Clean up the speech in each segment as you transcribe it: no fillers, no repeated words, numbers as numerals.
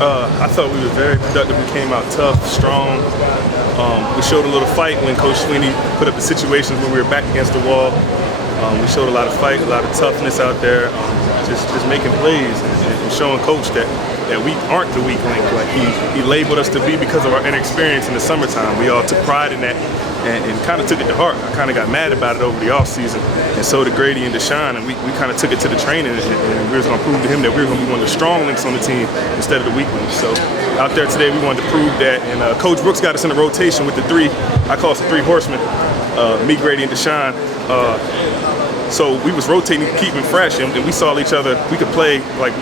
I thought we were very productive. We came out tough, strong. We showed a little fight when Coach Sweeney put up the situations where we were back against the wall. We showed a lot of fight, a lot of toughness out there, just making plays and showing Coach that we aren't the weak link like he labeled us to be because of our inexperience in the summertime. We all took pride in that and kind of took it to heart. I kind of got mad about it over the offseason, and so did Grady and Deshaun, and we kind of took it to the training, and we were going to prove to him that we were going to be one of the strong links on the team instead of the weak links. So out there today, we wanted to prove that, and Coach Brooks got us in a rotation with the three. I call us the three horsemen, me, Grady, and Deshaun. So we was rotating, keeping fresh, and we saw each other. We could play like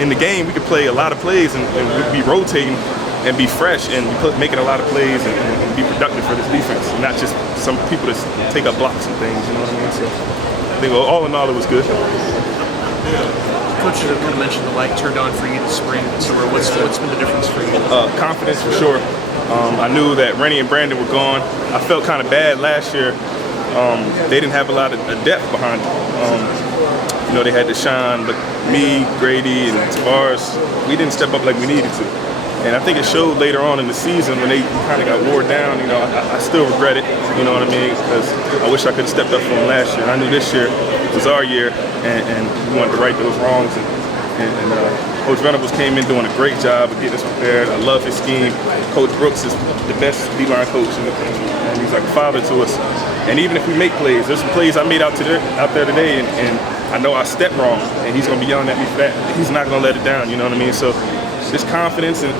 in the game. We could play a lot of plays, and we'd be rotating and be fresh and making a lot of plays and be productive for this defense, not just some people that take up blocks and things. You know what I mean? So I think all in all, it was good. Coach kind of mentioned the light turned on for you this spring. So what's been the difference for you? Confidence for sure. I knew that Rennie and Brandon were gone. I felt kind of bad last year. They didn't have a lot of depth behind them. You know, they had Deshaun, but me, Grady, and Tavares, we didn't step up like we needed to. And I think it showed later on in the season when they kind of got wore down. You know, I still regret it, you know what I mean? Because I wish I could have stepped up for them last year. I knew this year was our year, and we wanted to right those wrongs. And Coach Venables came in doing a great job of getting us prepared. I love his scheme. Coach Brooks is the best D-line coach, and he's like a father to us. And even if we make plays, there's some plays I made out there today, and I know I stepped wrong, and he's going to be yelling at me for that. He's not going to let it down, you know what I mean? So just confidence, and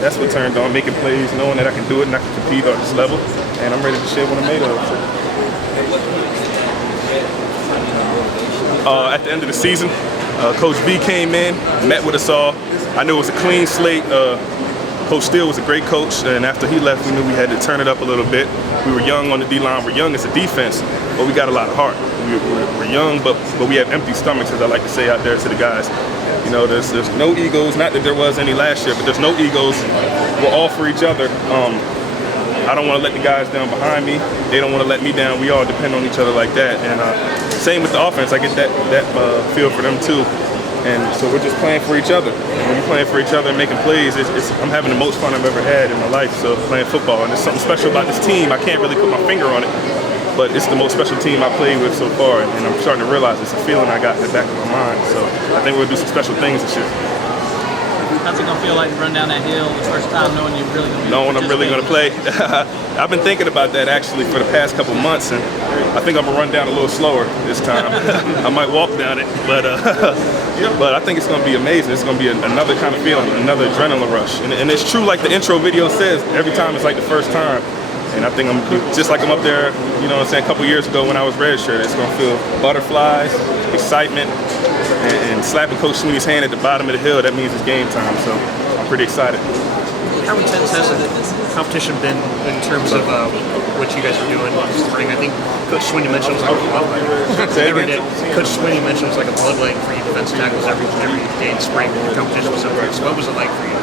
that's what turned on, making plays, knowing that I can do it and I can compete on this level, and I'm ready to share what I'm made of. At the end of the season, Coach V came in, met with us all. I knew it was a clean slate. Coach Steele was a great coach, and after he left, we knew we had to turn it up a little bit. We were young on the D-line. We're young as a defense, but we got a lot of heart. We're young, but we have empty stomachs, as I like to say out there to the guys. You know, there's no egos. Not that there was any last year, but there's no egos. We're all for each other. I don't want to let the guys down behind me. They don't want to let me down. We all depend on each other like that. And same with the offense. I get that feel for them too. And so we're just playing for each other. And when you're playing for each other and making plays, I'm having the most fun I've ever had in my life. So playing football, and there's something special about this team. I can't really put my finger on it, but it's the most special team I played with so far. And I'm starting to realize it's a feeling I got in the back of my mind. So I think we're gonna do some special things this year. How's it gonna feel like to run down that hill the first time, knowing you're really gonna be knowing I'm really gonna play? I've been thinking about that actually for the past couple months, and I think I'm gonna run down a little slower this time. I might walk down it, but I think it's gonna be amazing. It's gonna be another kind of feeling, another adrenaline rush, and it's true like the intro video says. Every time it's like the first time. And I think I'm just like I'm up there, you know what I'm saying, a couple years ago when I was redshirt. It's going to feel butterflies, excitement, and slapping Coach Sweeney's hand at the bottom of the hill. That means it's game time, so I'm pretty excited. How intense has the competition been in terms of what you guys are doing this spring? I think Coach Sweeney mentioned it was like a bloodline. Coach Sweeney mentioned it was like a bloodline for you defensive tackles every day in spring when the competition was up there. So what was it like for you?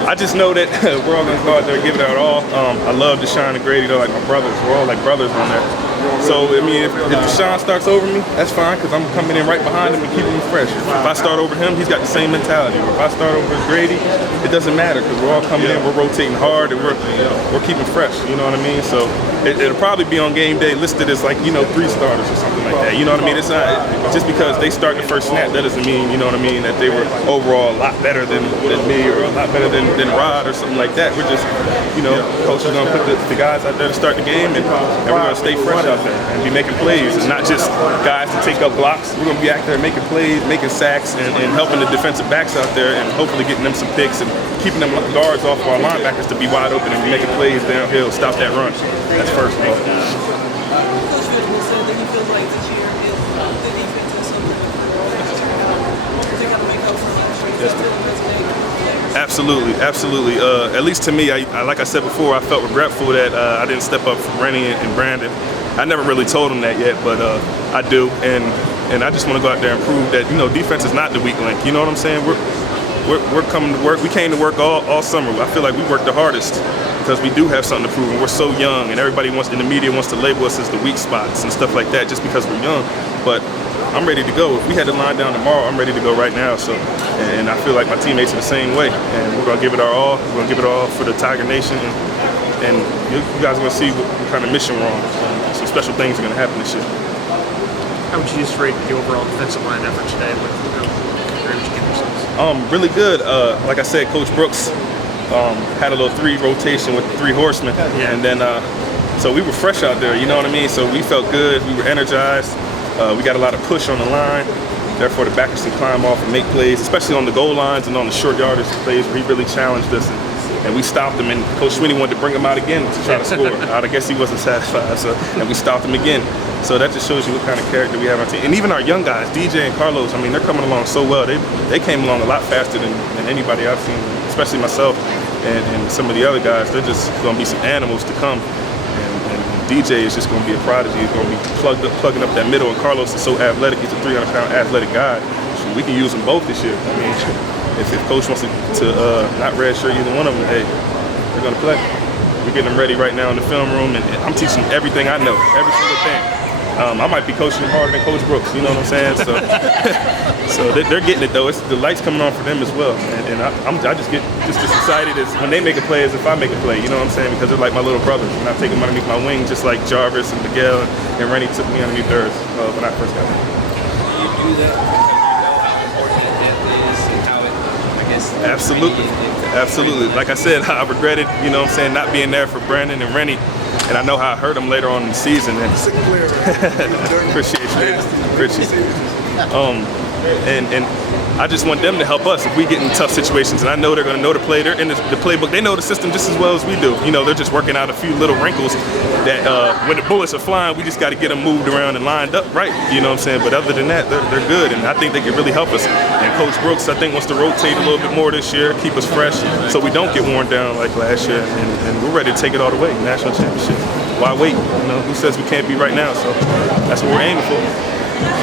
I just know that we're all going to go out there and give it our all. I love Deshaun and Grady. They're like my brothers. We're all like brothers on there. So, I mean, if Deshaun starts over me, that's fine, because I'm coming in right behind him and keeping him fresh. If I start over him, he's got the same mentality. If I start over Grady, it doesn't matter, because we're all coming in, we're rotating hard, and we're keeping fresh, you know what I mean? So it'll probably be on game day listed as like, 3 starters or something like that. You know what I mean? It's not, just because they start the first snap, that doesn't mean, you know what I mean, that they were overall a lot better than me or a lot better than Rod or something like that. We're just, coach is going to put the guys out there to start the game, and we're going to stay fresh out there and be making plays, and not just guys to take up blocks. We're going to be out there making plays, making sacks, and helping the defensive backs out there, and hopefully getting them some picks and keeping them guards off of our linebackers to be wide open and making plays downhill, stop that run. That's first of all. Coach Venables said that he feels like this year is the defense is something that they got to make up for last year. Absolutely. At least to me, I like I said before, I felt regretful that I didn't step up for Rennie and Brandon. I never really told them that yet, but I do, and I just want to go out there and prove that defense is not the weak link. You know what I'm saying? We're coming to work. We came to work all summer. I feel like we worked the hardest because we do have something to prove, and we're so young, and everybody in the media wants to label us as the weak spots and stuff like that just because we're young. But I'm ready to go. If we had to line down tomorrow, I'm ready to go right now. So, and I feel like my teammates are the same way. And we're gonna give it our all. We're gonna give it all for the Tiger Nation. And you guys are gonna see what kind of mission we're on. Some special things are gonna happen this year. How would you just rate the overall defensive line effort today? Where would you give yourselves? Really good. Like I said, Coach Brooks had a little 3 rotation with the 3 horsemen, and then so we were fresh out there. You know what I mean? So we felt good. We were energized. We got a lot of push on the line. Therefore, the backers can climb off and make plays, especially on the goal lines and on the short yardage plays where he really challenged us. And we stopped him, and Coach Sweeney wanted to bring him out again to try to score. I guess he wasn't satisfied, and we stopped him again. So that just shows you what kind of character we have on our team. And even our young guys, DJ and Carlos, I mean, they're coming along so well. They came along a lot faster than anybody I've seen, especially myself and some of the other guys. They're just going to be some animals to come. And DJ is just going to be a prodigy. He's going to be plugging up that middle. And Carlos is so athletic. He's a 300-pound athletic guy. So we can use them both this year. I mean, if Coach wants to not redshirt either one of them, hey, they're going to play. We're getting them ready right now in the film room, and I'm teaching them everything I know, every single thing. I might be coaching them harder than Coach Brooks, you know what I'm saying? So, so they're getting it though. It's the lights coming on for them as well, and I just get just as excited as when they make a play as if I make a play. You know what I'm saying? Because they're like my little brothers, and I take them underneath my wing just like Jarvis and Miguel and Rennie took me underneath theirs when I first got there. You do that? How important that is and how it, I guess. Absolutely. Absolutely. Like I said, I regretted, you know what I'm saying, not being there for Brandon and Rennie. And I know how I hurt them later on in the season. And appreciate it. And I just want them to help us if we get in tough situations. And I know they're going to know the play. They're in the playbook. They know the system just as well as we do. You know, they're just working out a few little wrinkles that when the bullets are flying, we just got to get them moved around and lined up right. You know what I'm saying? But other than that, they're good. And I think they can really help us. And Coach Brooks, I think, wants to rotate a little bit more this year, keep us fresh so we don't get worn down like last year. And we're ready to take it all the way, national championship. Why wait? You know, who says we can't be right now? So that's what we're aiming for.